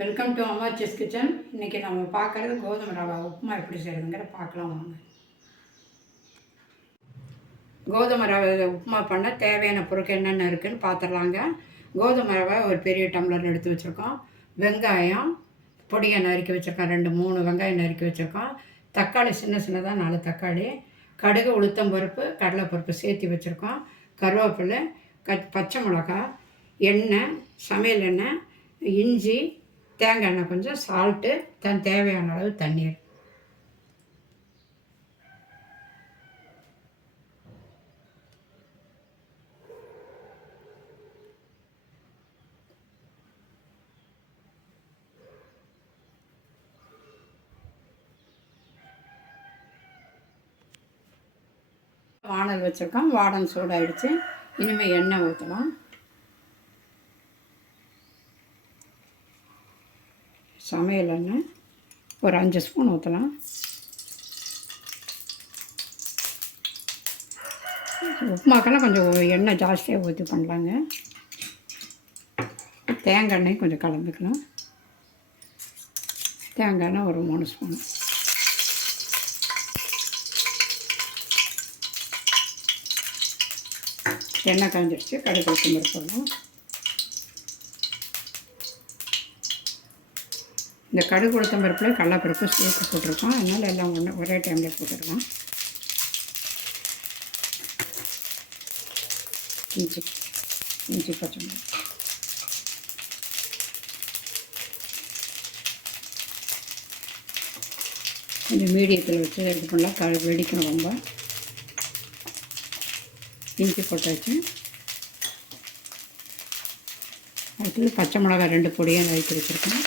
Welcome to அம்மா chess kitchen இன்றைக்கி நம்ம பார்க்குறது கோதுமை ரவா. உப்புமா எப்படி செய்கிறதுங்கிற பார்க்கலாம் வாங்க. கோதுமை ரவை உப்புமா பண்ண தேவையான பொருட்கள் என்னென்ன இருக்குதுன்னு பார்த்துடலாங்க. கோதுமை ரவை ஒரு பெரிய டம்ளர் எடுத்து வச்சுருக்கோம். வெங்காயம் பொடியை நறுக்கி வச்சுருக்கோம். ரெண்டு மூணு வெங்காயம் நறுக்கி வச்சுருக்கோம். தக்காளி சின்ன சின்னதாக நாலு தக்காளி. கடுகு உளுத்தம் பருப்பு கடலைப்பருப்பு சேர்த்து வச்சுருக்கோம். கருவேப்பிலை க பச்சை மிளகா எண்ணெய் சமையல் எண்ணெய் இஞ்சி தேங்காய் எண்ணெய் கொஞ்சம் சால்ட்டு தன் தேவையான அளவு தண்ணீர். வானல் வச்சுருக்கோம். வாடன் சூடாயிடுச்சு. இனிமேல் எண்ணெய் ஊற்றலாம் சமையல் எண்ணெய் ஒரு அஞ்சு ஸ்பூன் ஊற்றலாம் உப்புமாக்கெல்லாம் கொஞ்சம் எண்ணெய் ஜாஸ்தியாக ஊற்றி பண்ணலாங்க. தேங்காய் எண்ணெய் கொஞ்சம் கலந்துக்கலாம். தேங்காய் எண்ணெய் ஒரு மூணு ஸ்பூன். எண்ணெய் காஞ்சிடுச்சு கடுகு கொத்தமல்லி போடலாம் இந்த கடுகு உளுத்தம் பருப்பில் கடலப்பருப்பு சேர்த்து போட்டிருக்கோம். அதனால் எல்லாம் ஒன்று ஒரே டைமில் போட்டுருக்கோம் இஞ்சி இஞ்சி பச்சை மிளகாய். கொஞ்சம் மீடியத்தில் வச்சு இது பண்ணலாம் க வெடிக்கணும் ரொம்ப. இஞ்சி போட்டாச்சு. அடுத்தது பச்சை மிளகாய் ரெண்டு பொடியாக நறுக்கி வச்சுருக்கேன்.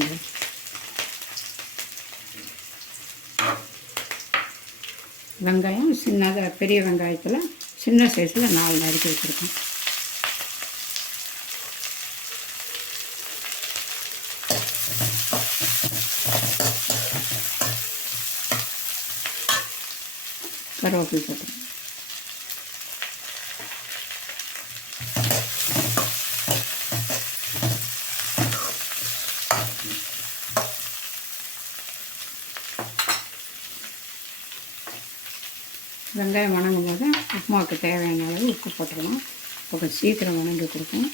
வெங்காயம். வெங்காயம் சின்னதாக பெரிய வெங்காயத்தில் சின்ன சைஸில் நாலு நறுக்கி வச்சுருக்கோம் கருவேப்பிலை போட்டுருக்கோம் வெங்காயம் வணங்கும் போது உப்புமாவுக்கு தேவையான அளவு உப்பு போட்டுடலாம் கொஞ்சம் சீக்கிரம் வணங்கி கொடுக்கும்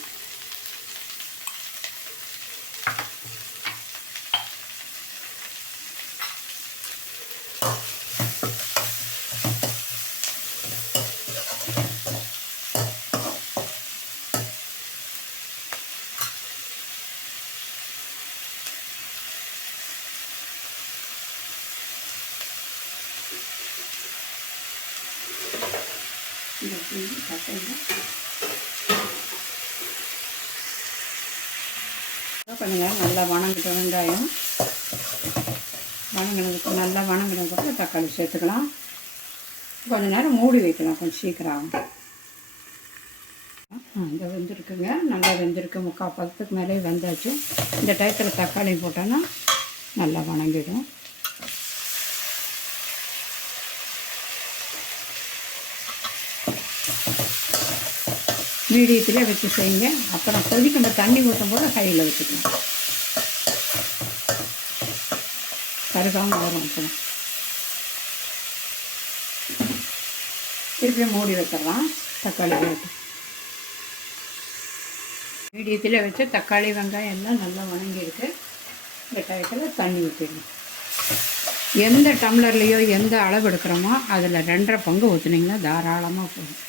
இதை செஞ்சு தக்காளி. கொஞ்ச நேரம் நல்லா வணங்கிட்ட வெங்காயம். வணங்கினதுக்கு நல்லா வணங்கினதுக்கப்புறம் தக்காளி சேர்த்துக்கலாம். கொஞ்ச நேரம் மூடி வைக்கலாம். கொஞ்சம் சீக்கிரம். ஆகும் இந்த வெந்திருக்குங்க. நல்லா வெந்திருக்கு. முக்கால் பதத்துக்கு மேலே வெந்தாச்சு. இந்த டயத்தில் தக்காளி போட்டோன்னா நல்லா வணங்கிடும். மீடியத்திலே வச்சு செய்யுங்க. அப்புறம் கொதிக்கின்ற தண்ணி ஊற்றும் போது ஹையில் வச்சுக்கணும் கருகாமல் வரும் அப்புறம் திருப்பி மூடி வச்சிடலாம். தக்காளி போட்டு மீடியத்தில் வச்சு தக்காளி வெங்காயம் எல்லாம் நல்லா வணங்கியிருக்கு. இந்த டயத்தில் தண்ணி ஊற்றிடணும் எந்த டம்ளர்லேயோ எந்த அளவு எடுக்கிறோமோ அதில் ரெண்டரை பங்கு ஊற்றுனீங்கன்னா தாராளமாக போகும்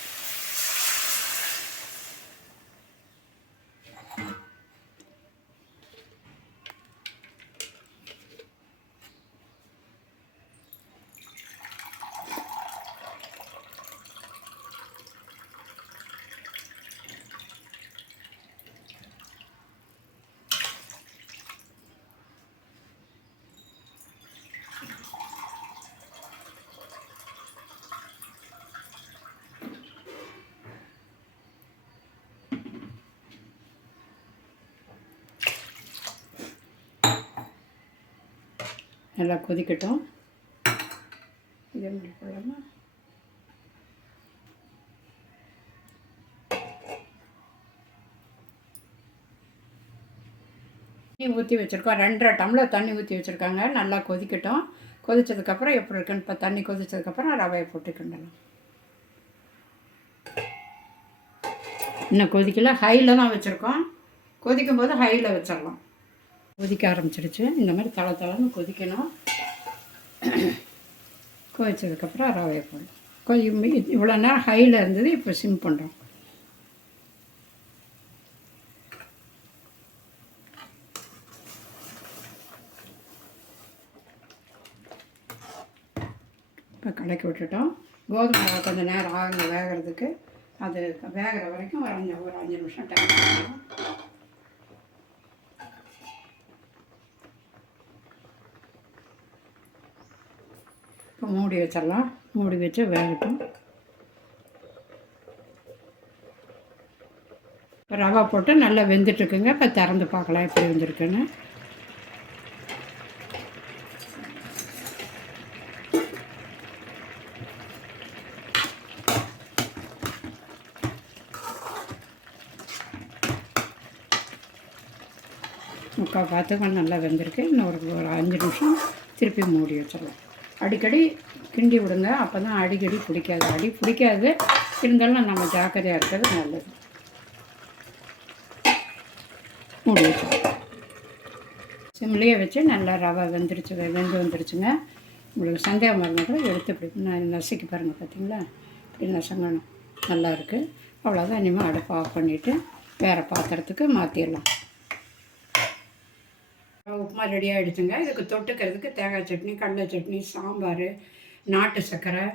நல்லா கொதிக்கட்டும். இதே மாதிரி போடலாமா தண்ணி ஊற்றி வச்சுருக்கோம். ரெண்டரை டம்ளர் தண்ணி ஊற்றி வச்சுருக்காங்க. நல்லா கொதிக்கட்டும். கொதித்ததுக்கப்புறம் எப்படி இருக்குன்னு இப்போ தண்ணி கொதித்ததுக்கப்புறம் ரவையை போட்டு கிண்டலாம். இன்னும் கொதிக்கல. ஹையில் தான் வச்சுருக்கோம். கொதிக்கும் போது ஹையில் வச்சிடலாம். கொதிக்க ஆரம்பிச்சிடுச்சு. இந்த மாதிரி தள தளன்னு கொதிக்கணும். கொதிச்சதுக்கப்புறம் ரவையை போடணும். கொதி இவ்வளோ நேரம் ஹையில் இருந்தது இப்போ சிம் பண்ணுறோம் இப்போ கலக்கி விட்டுட்டோம். கோதுமை கொஞ்சம் நேரம் ஆகுங்க வேகிறதுக்கு. அது வேகிற வரைக்கும் ஒரு அஞ்சு ஒரு அஞ்சு நிமிஷம் டைம் இப்போ மூடி வச்சிடலாம். மூடி வச்சு வேகட்டும். இப்போ ரவா போட்டு நல்லா வெந்துட்டுருக்குங்க. இப்போ திறந்து பார்க்கலாம் எப்படி வெந்திருக்குன்னு. முக்கால் பாத்துக்கும் நல்லா வெந்திருக்கு. இன்னும் ஒரு ஒரு அஞ்சு நிமிஷம் திருப்பி மூடி வச்சிடலாம். அடிக்கடி கிண்டி விடுங்க. அப்போ தான் அடிக்கடி பிடிக்காது. அடி பிடிக்காது. இருந்தாலும் நம்ம ஜாக்கிரதையாக இருக்கிறது நல்லது. மூடி சிம்லேயே வச்சு நல்லா ரவை வெந்துருச்சு வெந்து வந்துருச்சுங்க. உங்களுக்கு சந்தேகமாக இருந்தால் கூட எடுத்து இப்படி நான் நசுக்கி பாருங்கள் பார்த்தீங்களா இப்படி நசங்கணும். நல்லா இருக்குது அவ்வளோதான் இனிமேல் அடுப்பை ஆஃப் பண்ணிவிட்டு வேறு பாத்திரத்துக்கு மாற்றிடலாம் உப்புமா ரெடி ஆகிடுச்சுங்க இதுக்கு தொட்டுக்கிறதுக்கு தேங்காய் சட்னி கடலை சட்னி சாம்பார் நாட்டு சர்க்கரை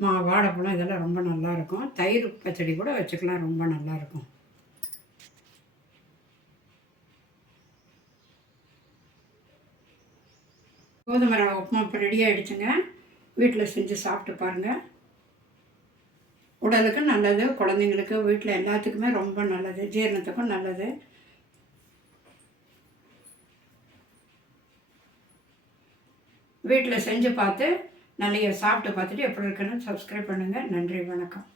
மா வாழைப்பழம் இதெல்லாம் ரொம்ப நல்லாயிருக்கும். தயிர் பச்சடி கூட வச்சுக்கலாம் ரொம்ப நல்லாயிருக்கும். கோதுமை ரவை உப்புமா இப்போ ரெடி ஆகிடுச்சுங்க வீட்டில் செஞ்சு சாப்பிட்டு பாருங்கள் உடலுக்கு நல்லது குழந்தைங்களுக்கு வீட்டில் எல்லாத்துக்குமே ரொம்ப நல்லது ஜீரணத்துக்கும் நல்லது. வீட்டில் செஞ்சு பார்த்து நிறைய சாப்பிட்டு பார்த்துட்டு எப்படி இருக்குன்னு சப்ஸ்கிரைப் பண்ணுங்கள் நன்றி வணக்கம்.